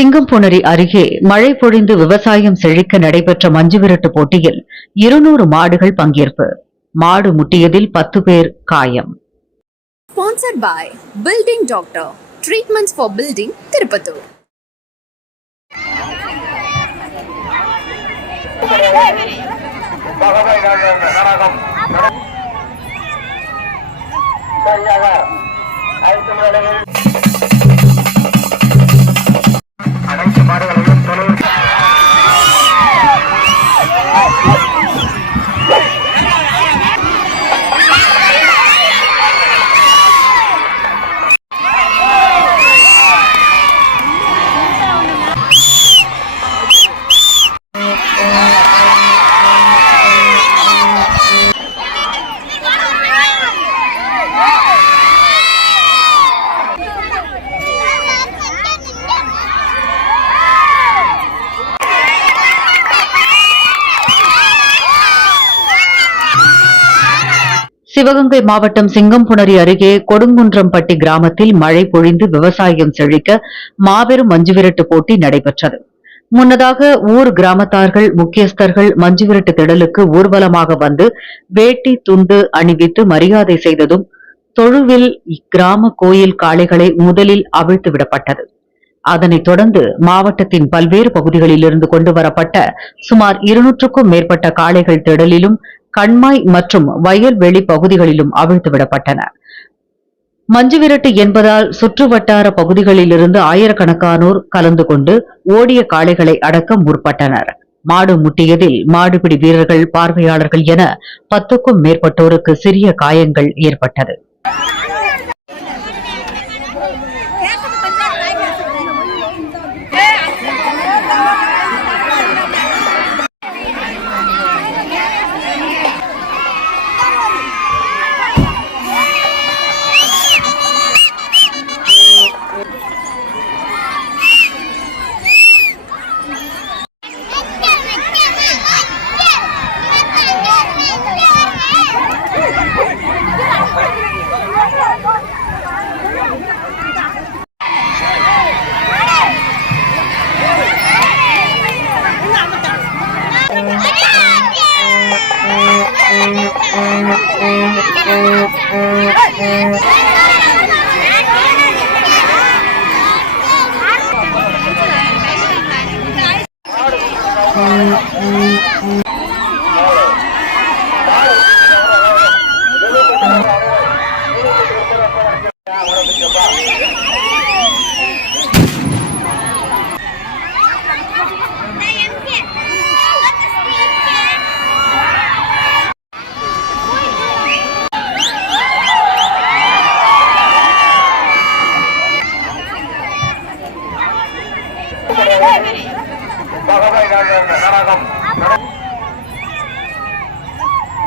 சிங்கம்புணரி அருகே மழை பொழிந்து விவசாயம் செழிக்க நடைபெற்ற மஞ்சுவிரட்டு போட்டியில் 200 மாடுகள் பங்கேற்பு. மாடு முட்டியதில் 10 பேர் காயம். Sponsored by Building Doctor. Treatments for building, Tirupattur. Sivaganga மாவட்டம் சிங்கம்புணரி அருகே கொடுங்குன்றம்பட்டி கிராமத்தில் மழை பொழிந்து விவசாயம் செழிக்க மாபெரும் மஞ்சுவிரட்டு போட்டி நடைபெற்றது. முன்னதாக ஊர் கிராமத்தார்கள் முக்கியஸ்தர்கள் மஞ்சுவிரட்டு திடலுக்கு ஊர்வலமாக வந்து வேட்டி துண்டு அணிவித்து மரியாதை செய்ததும் தொழுவில் கிராம கோயில் காளைகளை முதலில் அவிழ்த்து விடப்பட்டது. அதனைத் தொடர்ந்து மாவட்டத்தின் பல்வேறு பகுதிகளிலிருந்து கொண்டுவரப்பட்ட சுமார் 200க்கும் மேற்பட்ட காளைகள் திடலிலும் கண்மாய் மற்றும் வயல்வெளி பகுதிகளிலும் அவிழ்த்துவிடப்பட்டன. மஞ்சுவிரட்டு என்பதால் சுற்றுவட்டார பகுதிகளிலிருந்து ஆயிரக்கணக்கானோர் கலந்து கொண்டு ஓடிய காளைகளை அடக்க முற்பட்டனர். மாடு முட்டியதில் மாடுபிடி வீரர்கள், பார்வையாளர்கள் என 10க்கும் மேற்பட்டோருக்கு சிறிய காயங்கள் ஏற்பட்டது.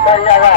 சரியாக